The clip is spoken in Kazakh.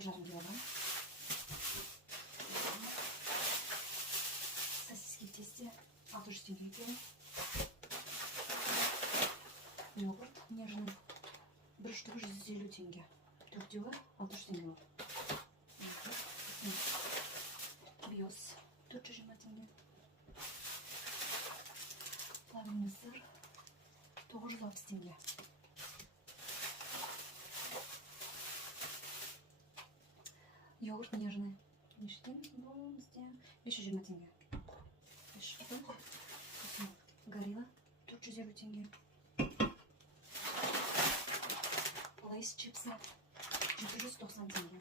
1,5 килограмм. Сосиски в тесте 600 тенге екен. Йогурт нежный 1 штугы 150 тенге. 4-ге 600 тенге болот. Биос 420 тенге. Плавленый сыр 960 тенге. Йогурт нежный. Нештен бұл бізде 520 тенге. Горилла 450 тенге. Лейс чипсы 490 тенге.